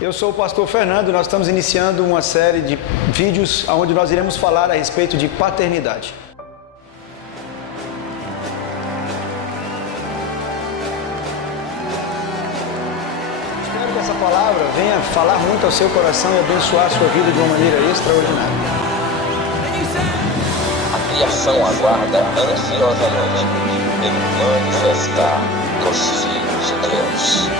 Eu sou o pastor Fernando e nós estamos iniciando uma série de vídeos onde nós iremos falar a respeito de paternidade. Espero que essa palavra venha falar muito ao seu coração e abençoar a sua vida de uma maneira extraordinária. A criação aguarda ansiosamente pelo manifestar dos filhos de Deus.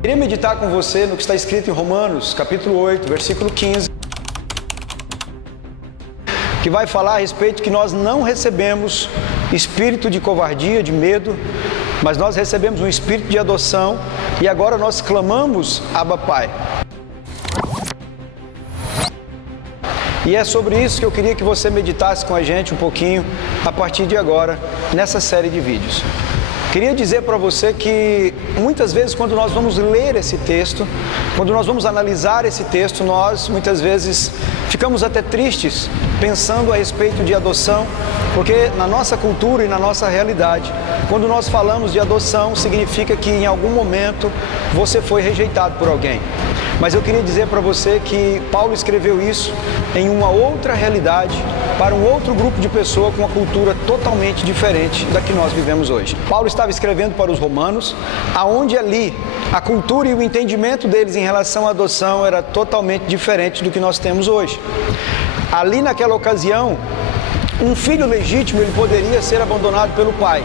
Queria meditar com você no que está escrito em Romanos, capítulo 8, versículo 15, que vai falar a respeito que nós não recebemos espírito de covardia, de medo, mas nós recebemos um espírito de adoção e agora nós clamamos, Abba Pai. E é sobre isso que eu queria que você meditasse com a gente um pouquinho a partir de agora, nessa série de vídeos. Queria dizer para você que muitas vezes quando nós vamos ler esse texto, quando nós vamos analisar esse texto, nós muitas vezes ficamos até tristes pensando a respeito de adoção, porque na nossa cultura e na nossa realidade, quando nós falamos de adoção, significa que em algum momento você foi rejeitado por alguém. Mas eu queria dizer para você que Paulo escreveu isso em uma outra realidade, para um outro grupo de pessoas com uma cultura totalmente diferente da que nós vivemos hoje. Paulo estava escrevendo para os romanos, aonde ali a cultura e o entendimento deles em relação à adoção era totalmente diferente do que nós temos hoje. Ali naquela ocasião, um filho legítimo ele poderia ser abandonado pelo pai.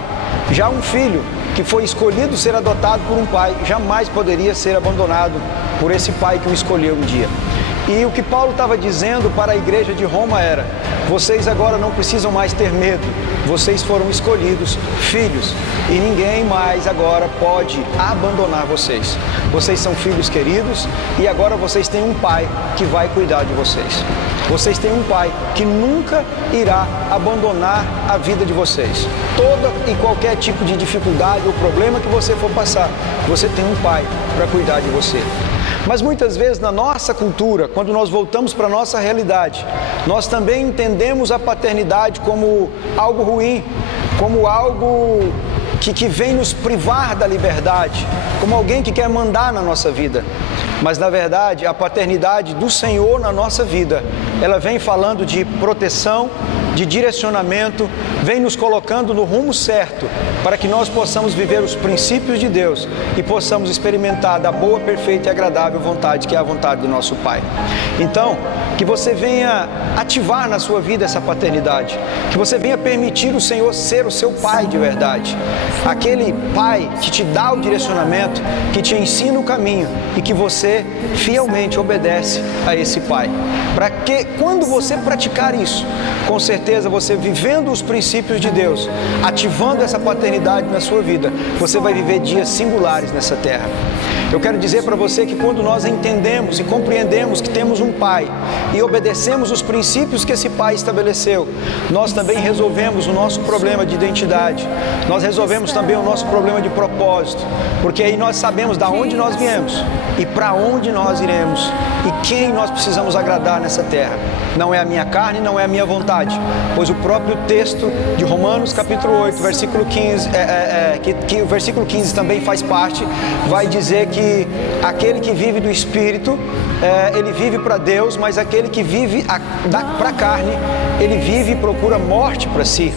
Já um filho que foi escolhido ser adotado por um pai, jamais poderia ser abandonado por esse pai que o escolheu um dia. E o que Paulo estava dizendo para a igreja de Roma era: vocês agora não precisam mais ter medo, vocês foram escolhidos filhos e ninguém mais agora pode abandonar vocês. Vocês são filhos queridos e agora vocês têm um pai que vai cuidar de vocês. Vocês têm um pai que nunca irá abandonar a vida de vocês. Toda e qualquer tipo de dificuldade ou problema que você for passar, você tem um pai para cuidar de você. Mas muitas vezes na nossa cultura, quando nós voltamos para a nossa realidade, nós também entendemos a paternidade como algo ruim, como algo que vem nos privar da liberdade, como alguém que quer mandar na nossa vida. Mas na verdade, a paternidade do Senhor na nossa vida, ela vem falando de proteção, de direcionamento, vem nos colocando no rumo certo, para que nós possamos viver os princípios de Deus e possamos experimentar da boa, perfeita e agradável vontade, que é a vontade do nosso Pai. Então, que você venha ativar na sua vida essa paternidade, que você venha permitir o Senhor ser o seu Pai de verdade, aquele Pai que te dá o direcionamento, que te ensina o caminho e que você fielmente obedece a esse Pai. Para que quando você praticar isso, com certeza você vivendo os princípios de Deus, ativando essa paternidade na sua vida, você vai viver dias singulares nessa terra. Eu quero dizer para você que quando nós entendemos e compreendemos que temos um Pai e obedecemos os princípios que esse Pai estabeleceu, nós também resolvemos o nosso problema de identidade, nós resolvemos também o nosso problema de propósito, porque aí nós sabemos de onde nós viemos e para onde nós iremos e quem nós precisamos agradar nessa terra. Não é a minha carne, não é a minha vontade, pois o próprio texto de Romanos capítulo 8, versículo 15, que o versículo 15 também faz parte, vai dizer que aquele que vive do Espírito, ele vive para Deus, mas aquele que vive para a carne, ele vive e procura morte para si.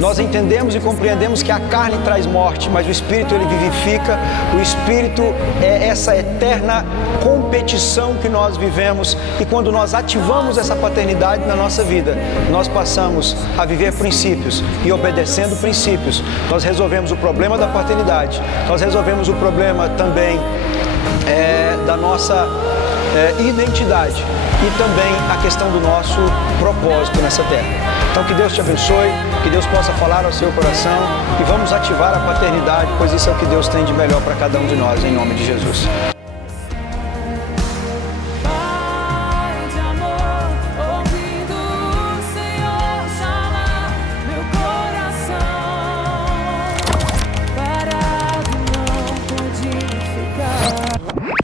Nós entendemos e compreendemos que a carne traz morte, mas o Espírito ele vivifica, o Espírito é essa eterna competição que nós vivemos, e quando nós ativamos essa paternidade na nossa vida, nós passamos a viver princípios, e obedecendo princípios, nós resolvemos o problema da paternidade, nós resolvemos o problema também da nossa identidade e também a questão do nosso propósito nessa terra. Então que Deus te abençoe, que Deus possa falar ao seu coração e vamos ativar a paternidade, pois isso é o que Deus tem de melhor para cada um de nós, em nome de Jesus.